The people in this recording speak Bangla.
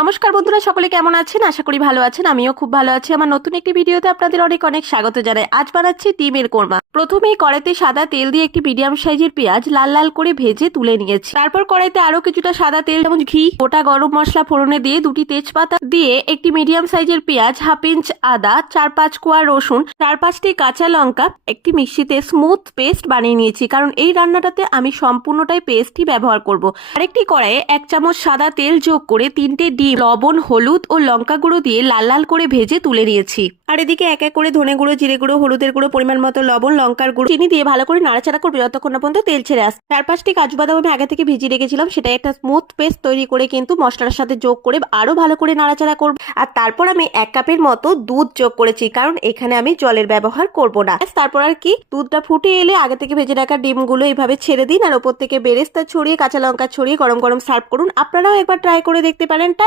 নমস্কার বন্ধুরা, সকলে কেমন আছেন? আশা করি ভালো আছেন। আমিও খুব ভালো আছি। আমার নতুন একটি ভিডিওতে আপনাদের অনেক অনেক স্বাগত জানাই। আজ বানাচ্ছি ডিমের কোরমা। প্রথমেই কড়াইতে সাদা তেল দিয়ে একটি মিডিয়াম সাইজের পেঁয়াজ লাল লাল করে ভেজে তুলে নিয়েছি। তারপর কড়াইতে আরো কিছুটা সাদা তেল যেমন ঘি, গোটা গরম মশলা ফোড়নে দিয়ে দুটি তেজপাতা দিয়ে একটি মিডিয়াম সাইজের পেঁয়াজ, হাফ ইঞ্চ আদা, 4-5 কোয়া রসুন, 4-5টি কাঁচা লঙ্কা একটি মিক্সিতে স্মুথ পেস্ট বানিয়ে নিয়েছি, কারণ এই রান্নাটাতে আমি সম্পূর্ণটাই পেস্টই ব্যবহার করব। আরেকটি কড়াইয়ে 1 চামচ সাদা তেল যোগ করে 3টে ডিম লবণ, হলুদ ও লঙ্কা গুঁড়ো দিয়ে লাল লাল করে ভেজে তুলে নিয়েছি। আর এদিকে এক এক করে ধনে গুঁড়ো, জিরে গুঁড়ো, হলুদের গুঁড়ো, পরিমাণ মতো লবণ, লঙ্কার গুঁড়ো, চিনি দিয়ে ভালো করে নাড়াচাড়া করবে যতক্ষণ না পর্যন্ত তেল ছেড়ে আসে। 4-5টি কাজু বাদাম আমি আগে থেকে ভিজিয়ে রেখেছিলাম, সেটা একটা স্মুথ পেস্ট তৈরি করে কিন্তু মশলার সাথে যোগ করে আরো ভালো করে নাড়াচাড়া করব। আর তারপর আমি 1 কাপের মতো দুধ যোগ করেছি, কারণ এখানে আমি জলের ব্যবহার করব না। তারপর আর কি, দুধটা ফুটে এলে আগে থেকে ভেজে রাখা ডিমগুলো এইভাবে ছেড়ে দিন আর ওপর থেকে বেরেস্তা ছড়িয়ে কাঁচা লঙ্কা ছড়িয়ে গরম গরম সার্ভ করুন। আপনারাও একবার ট্রাই করে দেখতে পারেন। টাটা।